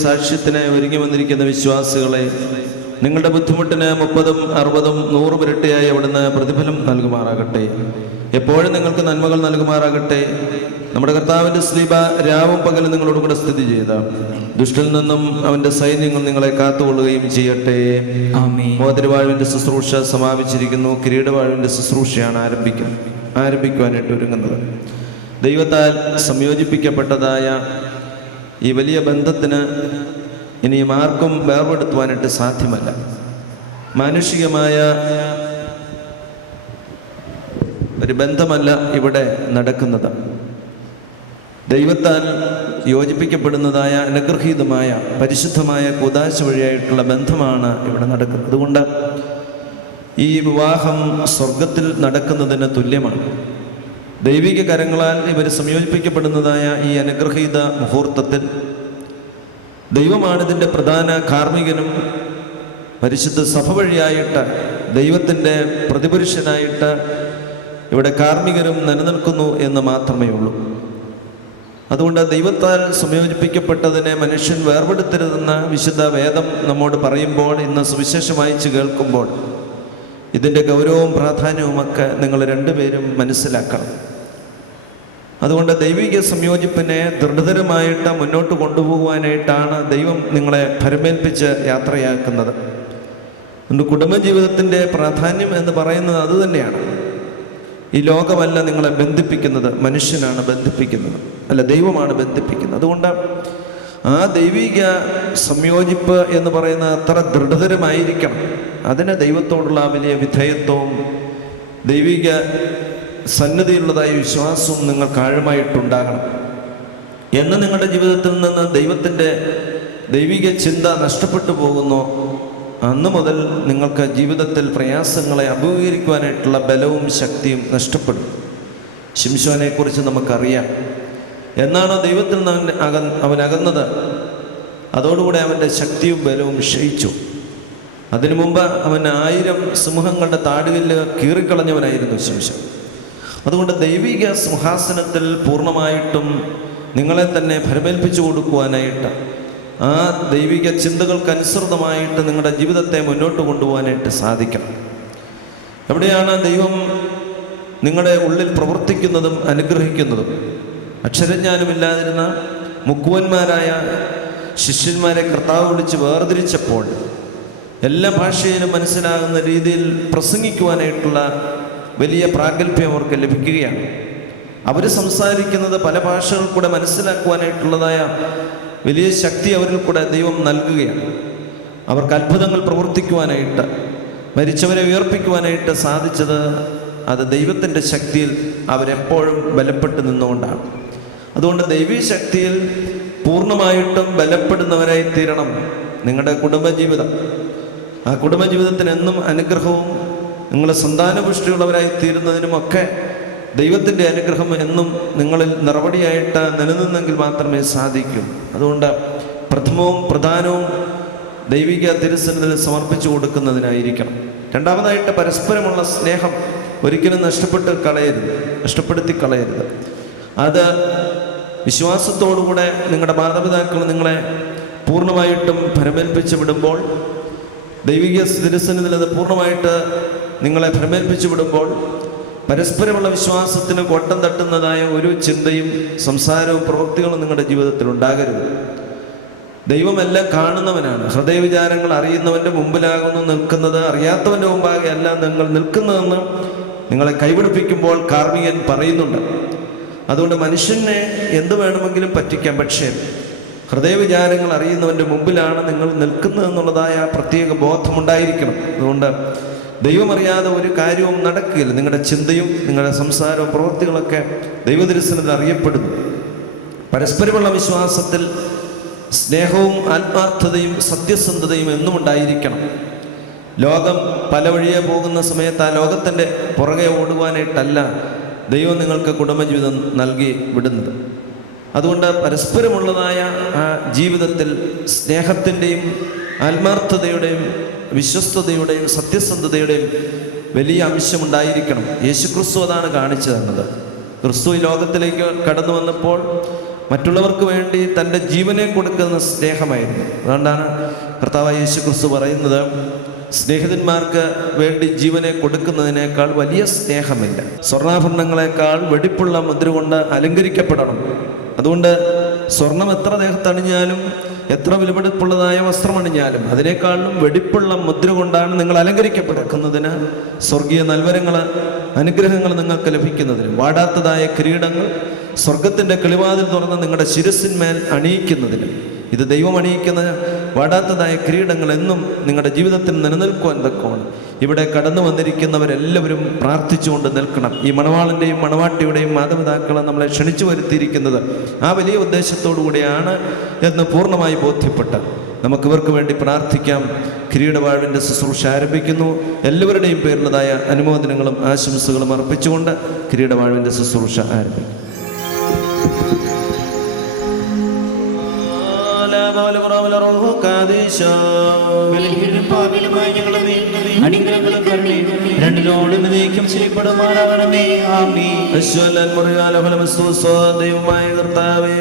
ദൈവസാക്ഷ്യത്തിന് ഒരുങ്ങി വന്നിരിക്കുന്ന വിശ്വാസികളെ, നിങ്ങളുടെ ബുദ്ധിമുട്ടിന് 30, 60, 100 ഇരട്ടിയായി അവിടുന്ന് പ്രതിഫലം നൽകുമാറാകട്ടെ. എപ്പോഴും നിങ്ങൾക്ക് നന്മകൾ നൽകുമാറാകട്ടെ. നമ്മുടെ കർത്താവിൻ്റെ സ്ലീബ രാവും പകലും നിങ്ങളോട് കൂടെ സ്ഥിതി ചെയ്ത ദുഷ്ടനിൽ നിന്നും അവൻ്റെ സൈന്യങ്ങൾ നിങ്ങളെ കാത്തുകൊള്ളുകയും ചെയ്യട്ടെ. മോതിരവാഴുവിൻ്റെ ശുശ്രൂഷ സമാപിച്ചിരിക്കുന്നു. കിരീടവാഴുവിൻ്റെ ശുശ്രൂഷയാണ് ആരംഭിക്കുവാനായിട്ട് ഒരുങ്ങുന്നത്. ദൈവത്താൽ സംയോജിപ്പിക്കപ്പെട്ടതായ ഈ വലിയ ബന്ധത്തിന് ഇനിയും ആർക്കും വേർപെടുത്തുവാനായിട്ട് സാധ്യമല്ല. മാനുഷികമായ ഒരു ബന്ധമല്ല ഇവിടെ നടക്കുന്നത്. ദൈവത്താൽ യോജിപ്പിക്കപ്പെടുന്നതായ അനുഗ്രഹീതമായ പരിശുദ്ധമായ കൂദാശ വഴിയായിട്ടുള്ള ബന്ധമാണ് ഇവിടെ നടക്കുന്നത്. അതുകൊണ്ട് ഈ വിവാഹം സ്വർഗത്തിൽ നടക്കുന്നതിന് തുല്യമാണ്. ദൈവിക കരങ്ങളാൽ ഇവർ സംയോജിപ്പിക്കപ്പെടുന്നതായ ഈ അനുഗ്രഹീത മുഹൂർത്തത്തിൽ ദൈവമാണ് ഇതിൻ്റെ പ്രധാന കാർമ്മികനും. പരിശുദ്ധ സഭ വഴിയായിട്ട് ദൈവത്തിൻ്റെ പ്രതിപുരുഷനായിട്ട് ഇവിടെ കാർമ്മികനും നിലനിൽക്കുന്നു എന്ന് മാത്രമേ ഉള്ളൂ. അതുകൊണ്ട് ദൈവത്താൽ സംയോജിപ്പിക്കപ്പെട്ടതിനെ മനുഷ്യൻ വേർപെടുത്തരുതെന്ന വിശുദ്ധ വേദം നമ്മോട് പറയുമ്പോൾ, ഇന്ന് സുവിശേഷം വായിച്ച് കേൾക്കുമ്പോൾ ഇതിൻ്റെ ഗൗരവവും പ്രാധാന്യവുമൊക്കെ നിങ്ങൾ രണ്ടുപേരും മനസ്സിലാക്കണം. അതുകൊണ്ട് ദൈവിക സംയോജിപ്പിനെ ദൃഢതരമായിട്ട് മുന്നോട്ട് കൊണ്ടുപോകുവാനായിട്ടാണ് ദൈവം നിങ്ങളെ ഭരമേൽപ്പിച്ച് യാത്രയാക്കുന്നത്. അതുകൊണ്ട് കുടുംബജീവിതത്തിൻ്റെ പ്രാധാന്യം എന്ന് പറയുന്നത് അതുതന്നെയാണ്. ഈ ലോകമല്ല നിങ്ങളെ ബന്ധിപ്പിക്കുന്നത്, മനുഷ്യനാണ് ബന്ധിപ്പിക്കുന്നത്, അല്ല ദൈവമാണ് ബന്ധിപ്പിക്കുന്നത്. അതുകൊണ്ട് ആ ദൈവിക സംയോജിപ്പ് എന്ന് പറയുന്നത് അത്ര ദൃഢതരമായിരിക്കണം. അതിന് ദൈവത്തോടുള്ള വലിയ വിധേയത്വവും ദൈവിക സന്നിധിയുള്ളതായ വിശ്വാസവും നിങ്ങൾക്ക് ആഴമായിട്ടുണ്ടാകണം. എന്ന് നിങ്ങളുടെ ജീവിതത്തിൽ നിന്ന് ദൈവത്തിൻ്റെ ദൈവിക ചിന്ത നഷ്ടപ്പെട്ടു പോകുന്നു, അന്ന് മുതൽ നിങ്ങൾക്ക് ജീവിതത്തിൽ പ്രയാസങ്ങളെ അഭിമുഖീകരിക്കുവാനായിട്ടുള്ള ബലവും ശക്തിയും നഷ്ടപ്പെടും. ശിംശോനെക്കുറിച്ച് നമുക്കറിയാം. എന്നാണോ ദൈവത്തിൽ നിന്ന് അവൻ അകന്നത്, അതോടുകൂടെ അവൻ്റെ ശക്തിയും ബലവും ക്ഷയിച്ചു. അതിനു മുമ്പ് അവൻ 1000 സിംഹങ്ങളുടെ താടുകല്ല് കീറിക്കളഞ്ഞവനായിരുന്നു ശിംശോൻ. അതുകൊണ്ട് ദൈവിക സിംഹാസനത്തിൽ പൂർണ്ണമായിട്ടും നിങ്ങളെ തന്നെ ഭരമേൽപ്പിച്ചു കൊടുക്കുവാനായിട്ട്, ആ ദൈവിക ചിന്തകൾക്കനുസൃതമായിട്ട് നിങ്ങളുടെ ജീവിതത്തെ മുന്നോട്ട് കൊണ്ടുപോകാനായിട്ട് സാധിക്കണം. എവിടെയാണ് ദൈവം നിങ്ങളുടെ ഉള്ളിൽ പ്രവർത്തിക്കുന്നതും അനുഗ്രഹിക്കുന്നതും? അക്ഷരജ്ഞാനമില്ലാതിരുന്ന മുക്കുവന്മാരായ ശിഷ്യന്മാരെ കർത്താവ് വിളിച്ച് വേർതിരിച്ചപ്പോൾ എല്ലാ ഭാഷയിലും മനസ്സിലാകുന്ന രീതിയിൽ പ്രസംഗിക്കുവാനായിട്ടുള്ള വലിയ പ്രാഗൽഭ്യം അവർക്ക് ലഭിക്കുകയാണ്. അവർ സംസാരിക്കുന്നത് പല ഭാഷകൾ കൂടെ മനസ്സിലാക്കുവാനായിട്ടുള്ളതായ വലിയ ശക്തി അവരിൽ കൂടെ ദൈവം നൽകുകയാണ്. അവർക്ക് അത്ഭുതങ്ങൾ പ്രവർത്തിക്കുവാനായിട്ട്, മരിച്ചവരെ ഉയർപ്പിക്കുവാനായിട്ട് സാധിച്ചത് അത് ദൈവത്തിൻ്റെ ശക്തിയിൽ അവരെപ്പോഴും ബലപ്പെട്ട് നിന്നുകൊണ്ടാണ്. അതുകൊണ്ട് ദൈവീയ ശക്തിയിൽ പൂർണ്ണമായിട്ടും ബലപ്പെടുന്നവരായി തീരണം നിങ്ങളുടെ കുടുംബജീവിതം. ആ കുടുംബജീവിതത്തിന് എന്നും അനുഗ്രഹവും നിങ്ങളെ സന്താനപുഷ്ടിയുള്ളവരായി തീരുന്നതിനുമൊക്കെ ദൈവത്തിൻ്റെ അനുഗ്രഹം എന്നും നിങ്ങളിൽ നിറവടിയായിട്ട് നിലനിന്നെങ്കിൽ മാത്രമേ സാധിക്കൂ. അതുകൊണ്ട് പ്രഥമവും പ്രധാനവും ദൈവിക തിരുസന്നിധിയിൽ സമർപ്പിച്ചു കൊടുക്കുന്നതിനായിരിക്കണം. രണ്ടാമതായിട്ട് പരസ്പരമുള്ള സ്നേഹം ഒരിക്കലും നഷ്ടപ്പെടുത്തി കളയരുത്. അത് വിശ്വാസത്തോടുകൂടെ നിങ്ങളുടെ മാതാപിതാക്കൾ നിങ്ങളെ പൂർണ്ണമായിട്ടും ഭരമേൽപ്പിച്ച് വിടുമ്പോൾ, ദൈവിക തിരുസന്നിധിയിൽ അത് പൂർണ്ണമായിട്ട് നിങ്ങളെ ഭരമേൽപ്പിച്ച് വിടുമ്പോൾ, പരസ്പരമുള്ള വിശ്വാസത്തിന് കോട്ടം തട്ടുന്നതായ ഒരു ചിന്തയും സംസാരവും പ്രവൃത്തികളും നിങ്ങളുടെ ജീവിതത്തിൽ ഉണ്ടാകരുത്. ദൈവമെല്ലാം കാണുന്നവനാണ്. ഹൃദയവിചാരങ്ങൾ അറിയുന്നവൻ്റെ മുമ്പിലാകുന്നു നിൽക്കുന്നത്, അറിയാത്തവൻ്റെ മുമ്പാകെ അല്ല നിങ്ങൾ നിൽക്കുന്നതെന്ന് നിങ്ങളെ കൈപിടിപ്പിക്കുമ്പോൾ കാർമികൻ പറയുന്നുണ്ട്. അതുകൊണ്ട് മനുഷ്യനെ എന്ത് വേണമെങ്കിലും പറ്റിക്കാം, പക്ഷേ ഹൃദയവിചാരങ്ങൾ അറിയുന്നവൻ്റെ മുമ്പിലാണ് നിങ്ങൾ നിൽക്കുന്നതെന്നുള്ളതായ പ്രത്യേക ബോധമുണ്ടായിരിക്കണം. അതുകൊണ്ട് ദൈവമറിയാതെ ഒരു കാര്യവും നടക്കുകയില്ല. നിങ്ങളുടെ ചിന്തയും നിങ്ങളുടെ സംസാരവും പ്രവൃത്തികളൊക്കെ ദൈവദർശനത്തിൽ അറിയപ്പെടുന്നു. പരസ്പരമുള്ള വിശ്വാസത്തിൽ സ്നേഹവും ആത്മാർത്ഥതയും സത്യസന്ധതയും എന്നും ഉണ്ടായിരിക്കണം. ലോകം പല വഴിയെ പോകുന്ന സമയത്ത് ആ ലോകത്തിൻ്റെ പുറകെ ഓടുവാനായിട്ടല്ല ദൈവം നിങ്ങൾക്ക് കുടുംബജീവിതം നൽകി വിടുന്നത്. അതുകൊണ്ട് പരസ്പരമുള്ളതായ ആ ജീവിതത്തിൽ സ്നേഹത്തിൻ്റെയും ആത്മാർത്ഥതയുടെയും വിശ്വസ്തതയുടെയും സത്യസന്ധതയുടെയും വലിയ അംശമുണ്ടായിരിക്കണം. യേശുക്രിസ്തു അതാണ് കാണിച്ചു തന്നത്. ക്രിസ്തു ഈ ലോകത്തിലേക്ക് കടന്നു വന്നപ്പോൾ മറ്റുള്ളവർക്ക് വേണ്ടി തൻ്റെ ജീവനെ കൊടുക്കുന്ന സ്നേഹമായിരുന്നു. അതുകൊണ്ടാണ് കർത്താവായ യേശുക്രിസ്തു പറയുന്നത്, സ്നേഹിതന്മാർക്ക് വേണ്ടി ജീവനെ കൊടുക്കുന്നതിനേക്കാൾ വലിയ സ്നേഹമില്ല. സ്വർണ്ണാഭരണങ്ങളെക്കാൾ വെടിപ്പുള്ള മുദ്ര കൊണ്ട് അലങ്കരിക്കപ്പെടണം. അതുകൊണ്ട് സ്വർണം എത്ര ദേഹത്തണിഞ്ഞാലും എത്ര വിലപിടിപ്പുള്ളതായ വസ്ത്രമണിഞ്ഞാലും അതിനേക്കാളും വെടിപ്പുള്ള മുദ്ര കൊണ്ടാണ് നിങ്ങൾ അലങ്കരിക്കപ്പെടുന്നതിന്, സ്വർഗീയ നൽവരങ്ങൾ അനുഗ്രഹങ്ങൾ നിങ്ങൾക്ക് ലഭിക്കുന്നതിന്, വാടാത്തതായ കിരീടങ്ങൾ സ്വർഗത്തിൻ്റെ കിളിവാതിൽ തുറന്ന് നിങ്ങളുടെ ശിരസിന്മേൽ അണിയിക്കുന്നതിന്. ഇത് ദൈവം അണിയിക്കുന്ന വാടാത്തതായ കിരീടങ്ങൾ എന്നും നിങ്ങളുടെ ജീവിതത്തിൽ നിലനിൽക്കുവാൻ തക്കമാണ്. ഇവിടെ കടന്നു വന്നിരിക്കുന്നവരെല്ലാവരും പ്രാർത്ഥിച്ചുകൊണ്ട് നിൽക്കണം. ഈ മണവാളൻ്റെയും മണവാട്ടിയുടെയും മാതാപിതാക്കളെ നമ്മളെ ക്ഷണിച്ചു വരുത്തിയിരിക്കുന്നത് ആ വലിയ ഉദ്ദേശത്തോടു കൂടിയാണ് എന്ന് പൂർണ്ണമായി ബോധ്യപ്പെട്ട് നമുക്ക് ഇവർക്ക് വേണ്ടി പ്രാർത്ഥിക്കാം. കിരീടവാഴ്വിൻ്റെ ശുശ്രൂഷ ആരംഭിക്കുന്നു. എല്ലാവരുടെയും പേരിലുള്ളതായ അനുമോദനങ്ങളും ആശംസകളും അർപ്പിച്ചുകൊണ്ട് കിരീടവാഴ്വിൻ്റെ ശുശ്രൂഷ ആരംഭിക്കും. ദൈവമായ കർത്താവേ,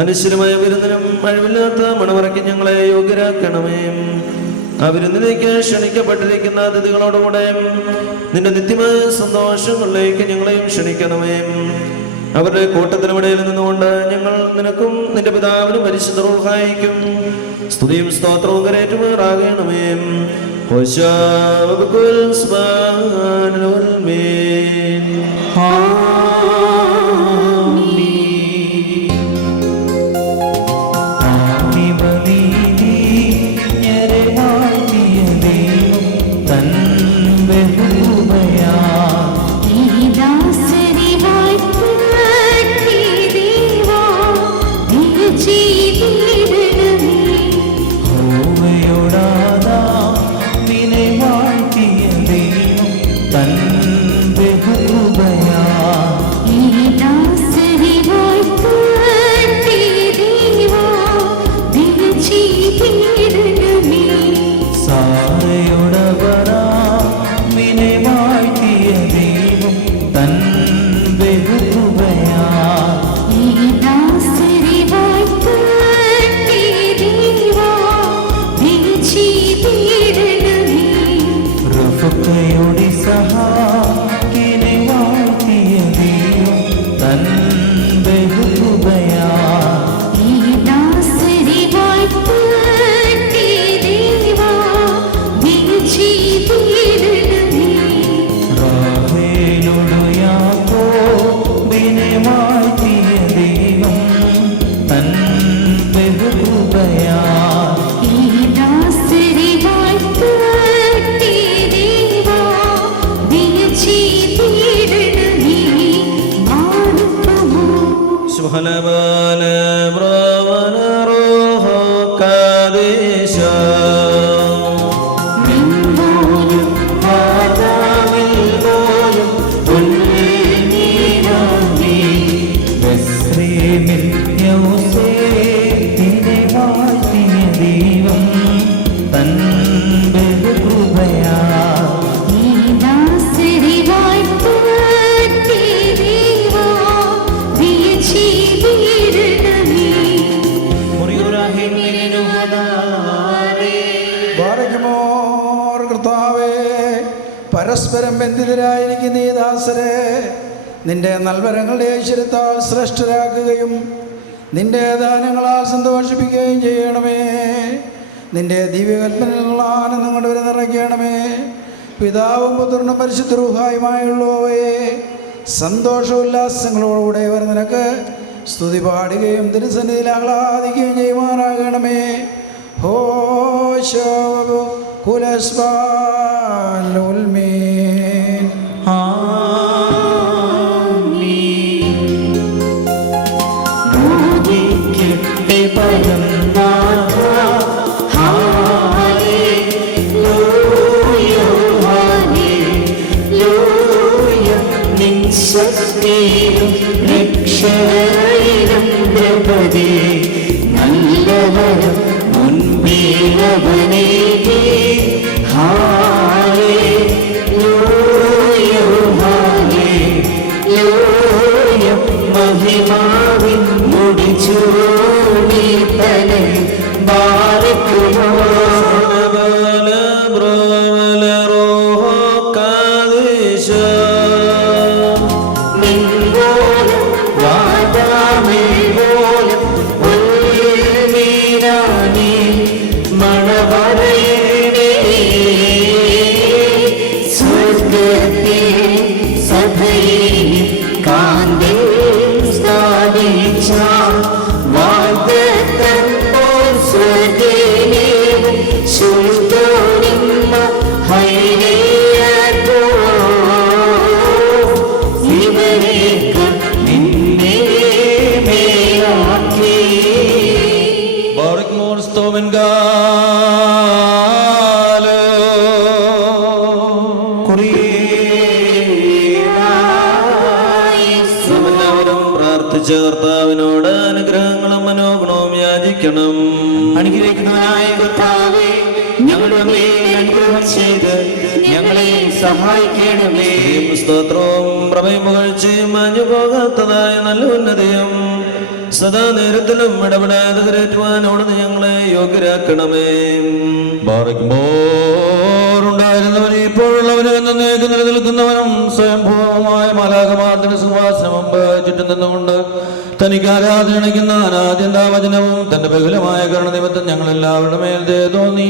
അനശ്വരമായ വിരുന്നിനും അഴിവില്ലാത്ത മണവറയ്ക്ക് ഞങ്ങളെ യോഗ്യരാക്കണമേ. ആ വിരുന്നിലേക്ക് ക്ഷണിക്കപ്പെട്ടിരിക്കുന്ന അതിഥികളോടുകൂടെ നിന്റെ നിത്യമായ സന്തോഷങ്ങളിലേക്ക് ഞങ്ങളെയും ക്ഷണിക്കണമേ. അവരുടെ കൂട്ടത്തിനിടയിൽ നിന്നുകൊണ്ട് ഞങ്ങൾ നിനക്കും നിന്റെ പിതാവിനും പരിശുദ്ധ റൂഹായിക്കും സ്തുതിയും സ്തോത്രവും കരേറ്റുമാറാകണമേ. പരസ്പരം ബന്ധിതരായിരിക്കുന്ന ഈ ദാസരെ നിന്റെ നൽവരങ്ങളുടെ ഐശ്വര്യത്താൽ ശ്രേഷ്ഠരാക്കുകയും നിന്റെ ദാനങ്ങളാൽ സന്തോഷിപ്പിക്കുകയും ചെയ്യണമേ. നിന്റെ ദിവ്യകൽപ്പനയുള്ള ആനന്ദം കൊണ്ട് വരെ നിറയ്ക്കണമേ. പിതാവും പുത്രനും പരിശുദ്ധ റൂഹായുമായുള്ളവയെ സന്തോഷോല്ലാസങ്ങളോടുകൂടെ ഇവർ നിനക്ക് സ്തുതി പാടുകയും തിരുസന്നിധിയിൽ ആഹ്ലാദിക്കുകയും ചെയ്യുമാറാകണമേ. ഹോശോ കുലസ്വാലുൽമീൻ. നല്ലവരും മുൻപേവനേ മഹിമാവിൻ ചുരുത്തോനിമ്മ ഹൈനേയർക്കോ ഇവരേക്ക് നിന്നെ മേലാക്കി Barak mor stomen galo എല്ലാവരും പ്രാർത്ഥിച്ച കർത്താവിനോട് അനുഗ്രഹങ്ങളും മനോഗുണവും യാചിക്കണം. അനുഗ്രഹിക്കുന്നവനായ കർത്താവേ, ഞങ്ങളുടെ മേൽ അനുഗ്രഹം ചെയ്ത് ഞങ്ങളെ സഹായിക്കണമേ. സ്തോത്രവും പ്രഭയും പുകഴ്ചയും മാഞ്ഞു പോകാത്തതായ നല്ല ഉന്നതയും സദാ നേരത്തിലും ഇടപെടാതെ കരേറ്റുവാൻ അവിടുന്ന് ഞങ്ങളെ യോഗ്യരാക്കണമേ. Barak mor ഉണ്ടായിരുന്നവനും ഇപ്പോഴുള്ളവനും എന്നേക്ക് നിലനിൽക്കുന്നവനും സ്വയംഭൂമായ മാലാഖമാർദ്ദന സിംഹാസനം മുമ്പ് ചുറ്റും നിന്നുകൊണ്ട് തനിക്ക് ആരാധന അണിക്കുന്ന അനാദ്യന്താവചനവും തന്റെ ബഹുലമായ കരുണനിമിത്തം ഞങ്ങളെല്ലാവരുടെ മേൽ ദയ തോന്നി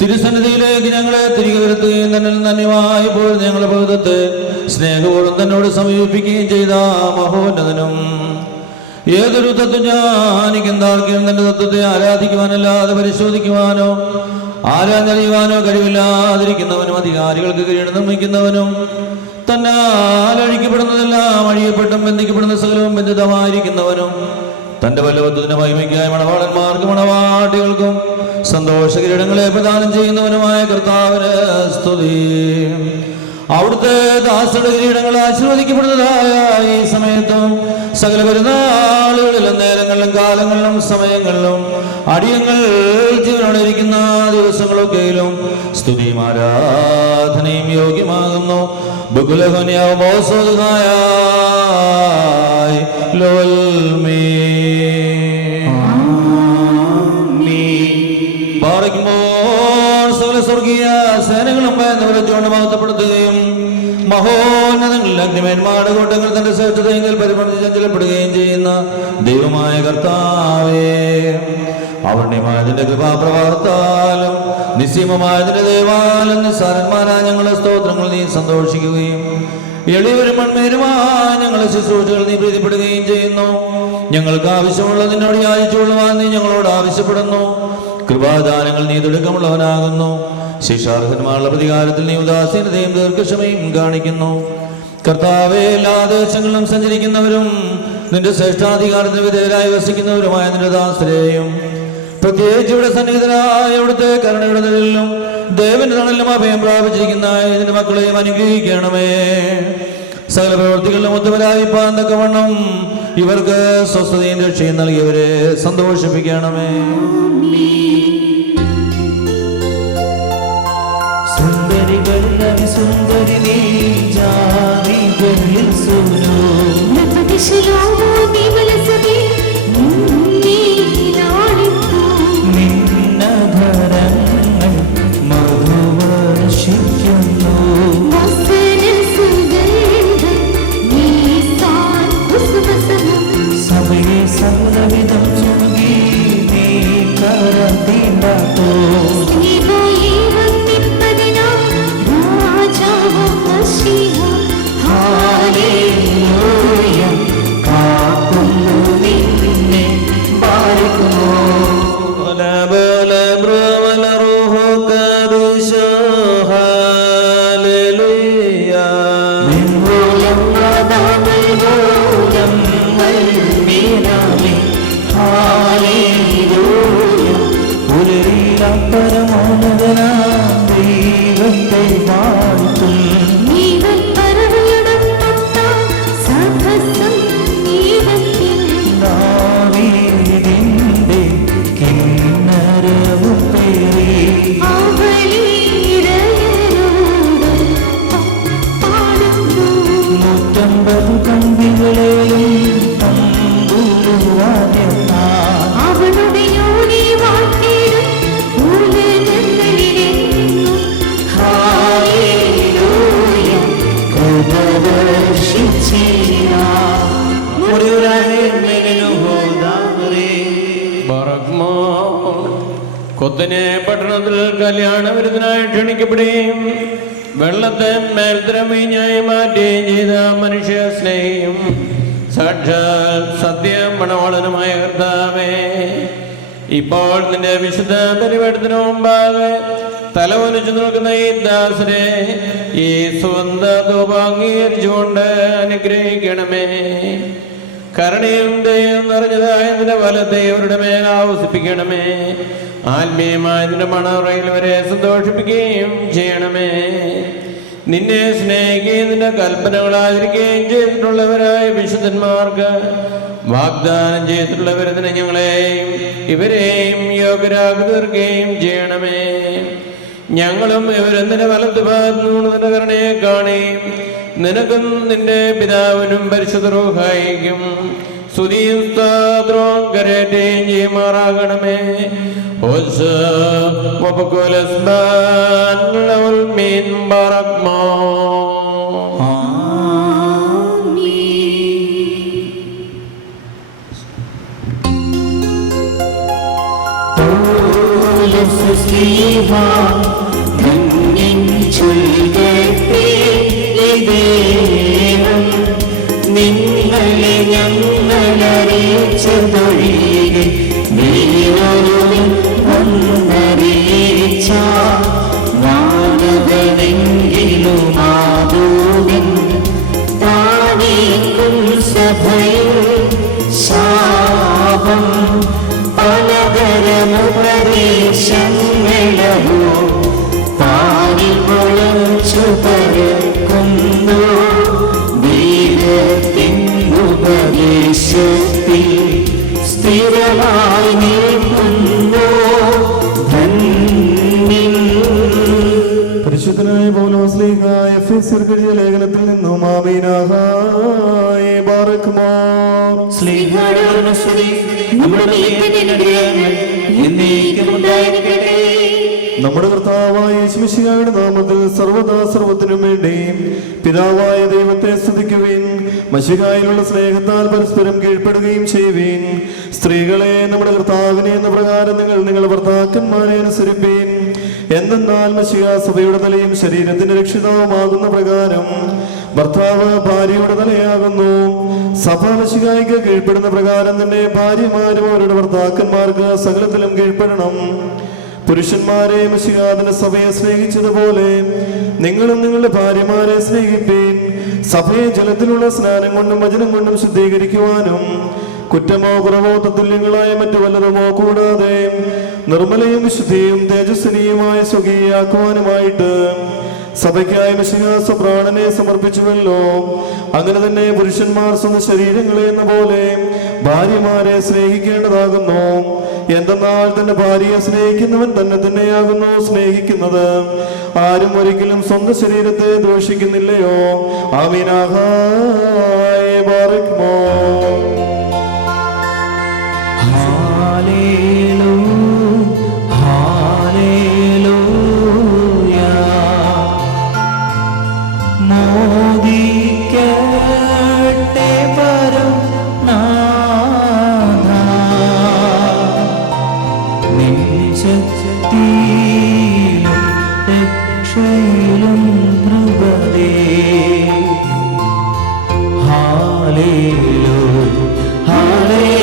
തിരുസന്നിധിയിലേക്ക് ഞങ്ങളെ തിരികെ വരുത്തുകയും തന്നെ നന്യമായി പോയി ഞങ്ങളുടെ ബോധത്തെ സ്നേഹപൂർവ്വം തന്നോട് സമീപിക്കുകയും ചെയ്ത മഹോന്നതനും ഏതൊരു തത്വജ്ഞാനിക്കും താർക്കും തന്റെ തത്വത്തെ ആരാധിക്കുവാനല്ലാതെ പരിശോധിക്കുവാനോ ആരാധനയുവാനോ കഴിവില്ലാതിരിക്കുന്നവനും അധികാരികൾക്ക് കീഴ് നിർമ്മിക്കുന്നവനും തന്നാൽ അഴിക്കപ്പെടുന്നതെല്ലാം അഴിയപ്പെട്ടും ബന്ധിക്കപ്പെടുന്ന സകലവും ബന്ധിതമായിരിക്കുന്നവനും തന്റെ വല്ലവത്വത്തിന്റെ മഹിമയ്ക്കായി മണവാളന്മാർക്കും മണവാട്ടികൾക്കും സന്തോഷ കിരീടങ്ങളെ പ്രദാനം ചെയ്യുന്നവനുമായ കർത്താവിന് സ്തുതി. അവിടുത്തെ ദാസരുടെ കിരീടങ്ങൾ ആശീർവദിക്കപ്പെടുന്നതായ ഈ സമയത്തും സകല പെരുന്നാളുകളിലും നേരങ്ങളിലും കാലങ്ങളിലും സമയങ്ങളിലും അടിയങ്ങൾ ജീവനോടെ ഇരിക്കുന്ന ദിവസങ്ങളൊക്കെയിലും സ്തുതിയും ആരാധനയും യോഗ്യമാകുന്നു. സകല സ്വർഗീയ സേനകളും ഭയന്നുകൊണ്ട് മഹത്വപ്പെടുത്തുകയും മഹോന്നതങ്ങളിൽ അഗ്നിമേന്മാരുടെ കൂട്ടങ്ങൾ തന്റെ ശ്രേഷ്ഠതയെങ്കിൽ പരിപണിച്ച് ചഞ്ചലപ്പെടുകയും ചെയ്യുന്ന ദൈവമായ കർത്താവേ, അവർണ്യമായതിന്റെ കൃപാപ്രഭാവത്താലും നിസ്സീമമായതിന്റെ ദൈവാലും നിസ്സാരന്മാരായ ഞങ്ങളുടെ സ്തോത്രങ്ങൾ നീ സന്തോഷിക്കുകയും എളിയവരും മൺമേരുമായ ഞങ്ങളുടെ ശുശ്രൂഷകൾ നീ പ്രീതിപ്പെടുകയും ചെയ്യുന്നു. ഞങ്ങൾക്ക് ആവശ്യമുള്ള നിന്നോട് യാചിച്ചുകൊള്ളുവാൻ നീ ഞങ്ങളോട് ആവശ്യപ്പെടുന്നു. കൃപാദാനങ്ങൾ നീ തിടുക്കമുള്ളവനാകുന്നു. ശിക്ഷാർഹന്മാരുടെ പ്രതികാരത്തിൽ നീ ഉദാസീനതയും ദീർഘക്ഷമയും കാണിക്കുന്നു. കർത്താവേ, എല്ലാ ദേശങ്ങളിലും സഞ്ചരിക്കുന്നവരും നിന്റെ ശ്രേഷ്ഠാധികാരത്തിന് വിധേയരായി വസിക്കുന്നവരുമായ നിന്റെ ദാസരെയും പ്രത്യേകിച്ച് ഇവിടെ സന്നിഹിതരായ ഇവിടുത്തെ കരുണയുടെ നിഴലിലും ദേവന്റെ തണലിലും അഭയം പ്രാപിച്ചിരിക്കുന്ന ഇതിന്റെ മക്കളെയും അനുഗ്രഹിക്കണമേ. സകല പ്രവൃത്തികളിലും ഒത്തുവരായിപ്പാൻ തക്കവണ്ണം ഇവർക്ക് സ്വസ്ഥതയും രക്ഷയും നൽകിയവരെ സന്തോഷിപ്പിക്കണമേ. സുന്ദരികളിൽ അതിസുന്ദരി നീ ജാതികളിൽ സുനോ നിന്നധരങ്ങൾ മധുവർഷിക്കുന്നു. സഭയെ സകലവിധം ചുമകി നീ കരത്തിണ്ടോ ദൈവത്തെ വാഴ്ത്തും. ദാവീദിന്റെ കിന്നരവും പേറി നൂറ്റമ്പത് കമ്പികളെയും അവളുടെ യോനി വാഴ്ത്തിടും കൊത്തിനെ പട്ടണത്തിൽ കല്യാണ വിരുദ്ധനായി ക്ഷണിക്കപ്പെടുകയും വെള്ളത്തെ മേൽത്തരമീഞ്ഞായി മാറ്റുകയും ചെയ്ത മനുഷ്യ സ്നേഹിയും സാക്ഷാൽ സത്യം മണവാളനുമായ കർത്താവേ, ഇപ്പോൾ നിന്റെ വിശുദ്ധ ബലിപീഠത്തിനു മുമ്പാകെ തല ഒലിച്ചു നിൽക്കുന്ന ഈ ദാസരെ ഈ സ്വന്ത അംഗീകരിച്ചുകൊണ്ട് അനുഗ്രഹിക്കണമേ. കരുണയും ദയയും നിറഞ്ഞതായ നിന്റെ വലത്തെ അവരുടെ മേൽ ആവസിപ്പിക്കണമേ. ആത്മീയമായ നിന്റെ മണവറയിൽ വരെ സന്തോഷിപ്പിക്കുകയും ചെയ്യണമേ. നിന്നെ സ്നേഹിക്കുകയും നിന്റെ കൽപ്പനകൾ ആചരിക്കുകയും ചെയ്തിട്ടുള്ളവരായ വിശുദ്ധന്മാർക്ക് വാഗ്ദാനം ചെയ്തിട്ടുള്ളവരതിനെ ഞങ്ങളെയും ഇവരെയും യോഗ്യരാക്കി തീർക്കുകയും ചെയ്യണമേ. ഞങ്ങളും ഇവരെന്നിന്റെ വലത്ത് ഭാഗത്തു നിന്റെ കരുണയെ കാണുകയും നിനക്കും നിന്റെ പിതാവിനും പരിശുദ്ധ റൂഹായിക്കും സ്തുതിയും സ്തോത്രവും കരേറ്റുകയും ചെയ്യുമാറാകണമേ. നിങ്ങളെ ഞങ്ങളറിയിച്ചതൊഴികെ ഒന്നറിയിച്ച മാനവനെങ്കിലും ആദൂതൻ താനേക്കും സഭയിൽ ശാപം പലതരമുപദേശങ്ങളോ താനിൽ മുളച്ചു പരക്കുന്നു. ഉപദേശത്തിൽ സ്ഥിരമായി നിൽക്കുന്നു. പരിശുദ്ധനായ പൗലോസ്ലീഹ എഫെസ്യർക്ക് എഴുതിയ ലേഖനത്തിൽ നിന്നും ആമീനായ ബാറക്ക്മോർ. സ്ലീഹയുടെ സ്തുതി നമ്മുടെ നമ്മുടെ കർത്താവായ യേശുമിശിഹായുടെ നാമത്തിൽ സർവ്വദാ സർവ്വത്തിനും വേണ്ടി പിതാവായ ദൈവത്തെ സ്തുതിക്കുവിൻ. മശിഹായിലുള്ള സ്നേഹത്താൽ പരസ്പരം കീഴ്പ്പെടുകയും ചെയ്യുവിൻ. സ്ത്രീകളെ നമ്മുടെ കർത്താവിനെ എന്ന പ്രകാരം നിങ്ങളുടെ ഭർത്താക്കന്മാരെ അനുസരിപ്പീൻ. എന്തെന്നാൽ മശിഹാ സഭയുടെ തലയും ശരീരത്തിന്റെ രക്ഷിതാവുമാകുന്ന പ്രകാരം ഭർത്താവ് ഭാര്യയുടെ തലയാകുന്നു. സഭ മശിഹായ്ക്ക് കീഴ്പ്പെടുന്ന പ്രകാരം തന്നെ ഭാര്യമാരും അവരുടെ ഭർത്താക്കന്മാർക്ക് സകലത്തിലും കീഴ്പ്പെടണം. പുരുഷന്മാരെ മശിഹാദിന്റെ സഭയെ സ്നേഹിച്ചതുപോലെ നിങ്ങളും നിങ്ങളുടെ ഭാര്യമാരെ സ്നേഹിപ്പീൻ. സഭയെ ജലത്തിലുള്ള സ്നാനം കൊണ്ടും വചനം കൊണ്ടും ശുദ്ധീകരിക്കുവാനും കുറ്റമോ കുറവോ തത്തുല്യങ്ങളായ മറ്റു വല്ലതുമോ കൂടാതെ നിർമ്മലയും വിശുദ്ധിയും തേജസ്വിനിയുമായ സ്വകീയാക്കുവാനുമായിട്ട് സഭയ്ക്കായി മശിഹാ സ്വപ്രാണനെ സമർപ്പിച്ചുവല്ലോ. അങ്ങനെ തന്നെ പുരുഷന്മാർ സ്വന്തം ശരീരങ്ങളെ എന്ന പോലെ ഭാര്യമാരെ സ്നേഹിക്കേണ്ടതാകുന്നു. എന്തെന്നാൽ തന്റെ ഭാര്യയെ സ്നേഹിക്കുന്നവൻ തന്നെ തന്നെയാകുന്നു സ്നേഹിക്കുന്നത്. ആരും ഒരിക്കലും സ്വന്തം ശരീരത്തെ ദോഷിക്കുന്നില്ലയോ. ആമീനാഹായ ബാറക്ക്മോർ. മോദിക്കട്ടെ പരം നാഥ നിശക്തിയിലും രക്ഷയിലും കൃപതേ. Hallelujah hallelujah.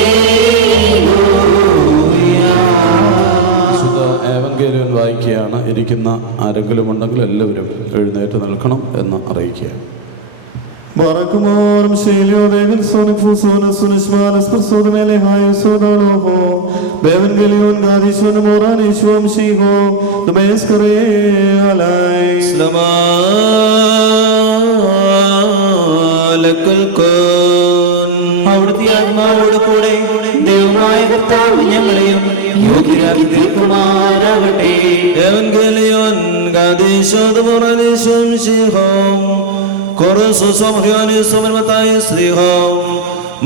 ഏവങ്കേലിയൻ വായിക്കുകയാണ്. ഇരിക്കുന്ന ആരെങ്കിലും ഉണ്ടെങ്കിൽ എല്ലാവരും എഴുന്നേറ്റ് നിൽക്കണം എന്ന് അറിയിക്കുക. Barakmorum Shelio Devil Sonic Fusona Sunismanas Persodamele Hayo Sodaloho Bevangelion Gadishon Moran Ishwam Shiho the Meskare Alai Slamalakul Kun. അവിടുത്തെ ആത്മാവോട് കൂടെ ദൈവമായ കർത്താവ് ഞങ്ങളെയും യോഗ്യരാക്കി തീർക്കുമാറാകട്ടെ. Evangelion Gadishon Moran Ishwam Shiho Koros Omrianis Matthias Lihom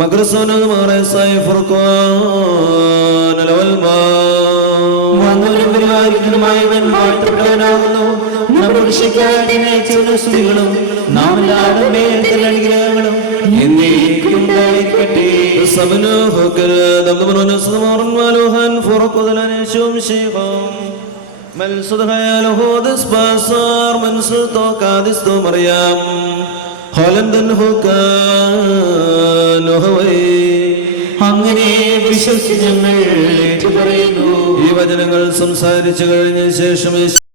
Magrason Maresai Furqan Alma വന്നവരും പരിപാലിക്കുന്നതുമായവൻ വാഴ്ത്തപ്പെട്ടവനാകുന്നു. നമ്മുടെ രക്ഷയ്ക്കായി ചെയ്ത സ്തുതികളും നാം എല്ലാവരുടെ മേൽ അനുഗ്രഹങ്ങളും എന്നേക്കും ഉണ്ടായിരിക്കട്ടെ. Sabno Hokal Dammanos Moran Maluhan Furqalanishum Shihom Malsudhayal Hodis Basar Mansuto Kadisto Mariam Holland and Hokan Hoy അങ്ങനെ വിശ്വസിച്ച് ഞങ്ങൾ ഏറ്റുപറയുന്നു. ഈ വചനങ്ങൾ സംസാരിച്ചു കഴിഞ്ഞ ശേഷം